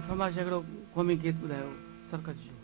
फरमाइश हिकिड़ो क़ौमी गीत ॿुधायो सर्कस जो।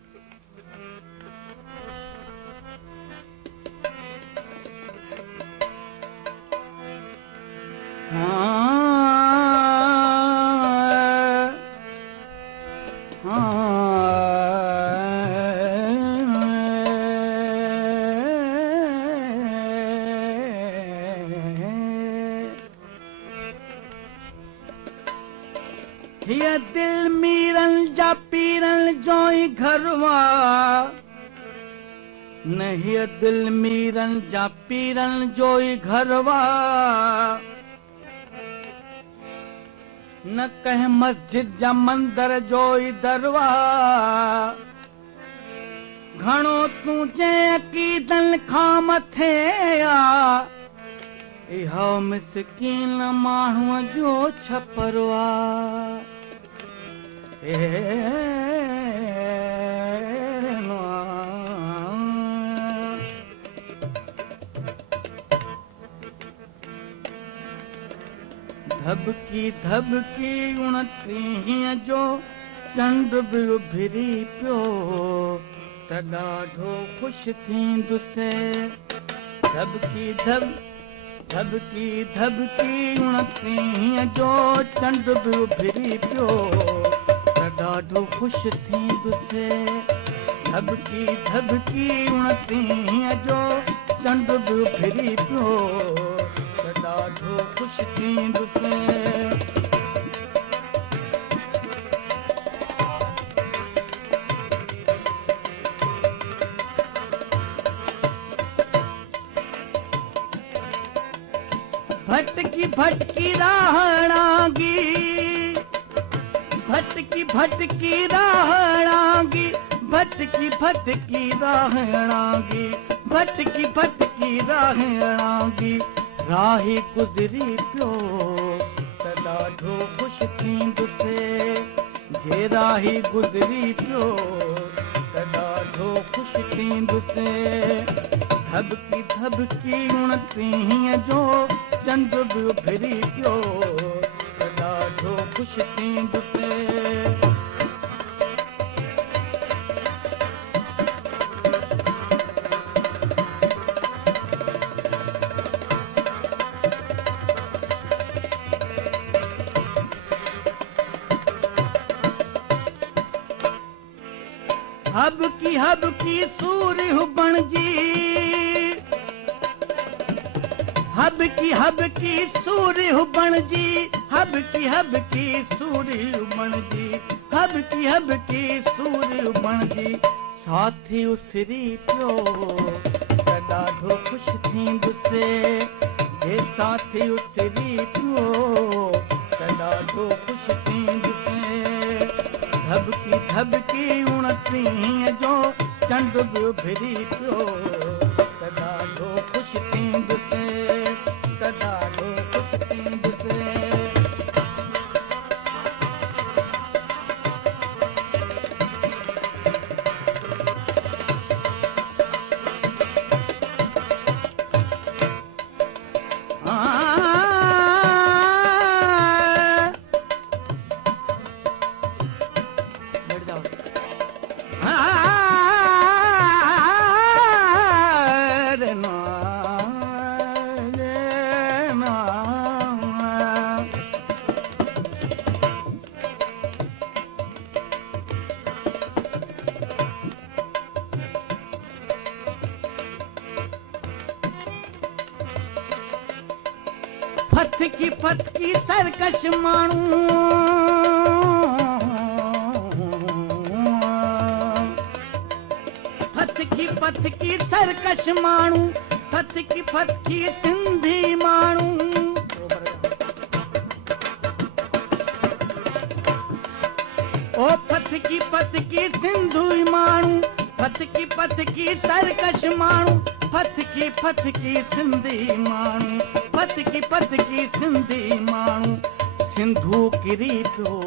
ये दिल मीरन जा पीरन जो ही घरवा नहीं, दिल मीरन जा पीरन जो ही घरवा न कह मस्जिद जा मंदर जो ही दरवा। घणो तुझे अकीदन खां मथे आ इहो मिसकीन माण्हूअ जो छपरवा। धबकी धबकी 29 जो चंड बि उभिरी पियो त ॾाढो ख़ुशि थींदुसि। धबकी धबकी धबकी 29 जो चंड बि उभिरी पियो त ॾाढो ख़ुशि थींदुसि। धबकी धबकी 29 जो चंड बि उभिरी पियो त ॾाढो ख़ुशि थींदुसि। भटकी भटकी राहणागी भटकी भटकी राहणागी भटकी भटकी राहणागी भटकी भटकी राहणागी राही गुज़री पियो त ॾाढो ख़ुशि थींदुसि। जे राही गुज़री पियो त ॾाढो ख़ुशि थींदुसि। धबकी धबकी 29 जो चंड बि उभिरी पियो त ॾाढो ख़ुशि थींदुसि। हबकी सूर्य हुबण जी हबकी सूर्य हुबण जी हबकी सूर्य हुबण जी हबकी सूर्य हुबण जी साथी उसरी पियो त ॾाढो ख़ुशि थींदुसि। जे साथी उसरी पियो त ॾाढो ख़ुशि थींदुसि। धबकी धबकी 29 जो चंड बि उभिरी पियो त ॾाढो ख़ुशि थींदुसि त ॾाढो ख़ुशि थींदुसि। फतकी फतकी सरकश माण्हू फतकी फतकी सरकश माण्हू फतकी फतकी सिंधी माण्हू ओ फतकी फतकी सिंधी माण्हू फतकी फतकी सरकश माण्हू फतकी फतकी सिंधी माण्हू फतकी फतकी सिंधी माण्हू सिंधू किरी पियो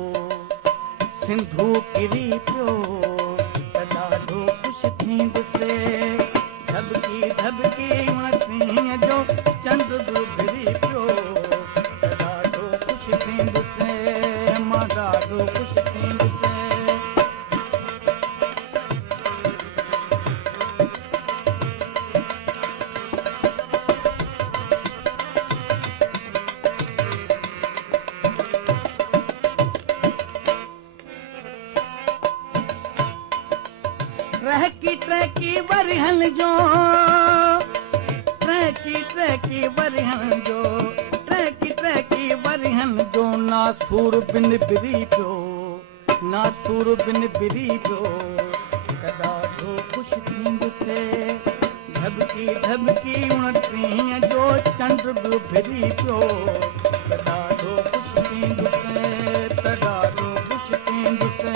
त ॾाढो ख़ुशि थींदुसि। धबकी धबकी 29 जो चंड बि उभिरी पियो त ॾाढो ख़ुशि थींदुसि। मां ॾाढो ख़ुशि थींदुसि। वरिहन जो ट्रैकी वरिहन जो ट्रैकी वरिहन जो नासूर बिन बिरी पियो नासूर बिन बिरी पियो ॾाढो ख़ुशि थींदुसि धबकी उणटीह जो चंड बि फिरी पियो ॾाढो ख़ुशि थींदुसि ॾाढो ख़ुशि थींदुसि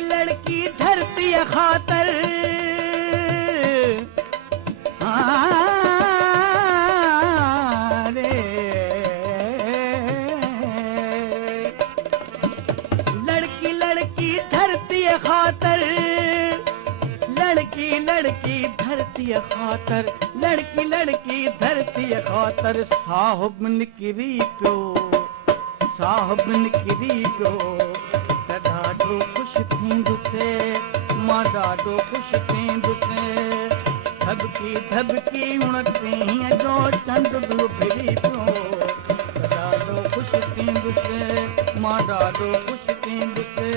लड़की धरती ख़ातर लड़की धरती खातर लड़की धरती खातर लड़की धरती खातर साहब निकिरी पियो ॾाढो ख़ुशि थींदुसि मां ॾाढो ख़ुशि थींदुसि धबकी उणटीह जो चंड बि फिरी पियो ॾाढो ख़ुशि थींदुसि मां ॾाढो ख़ुशि थींदुसि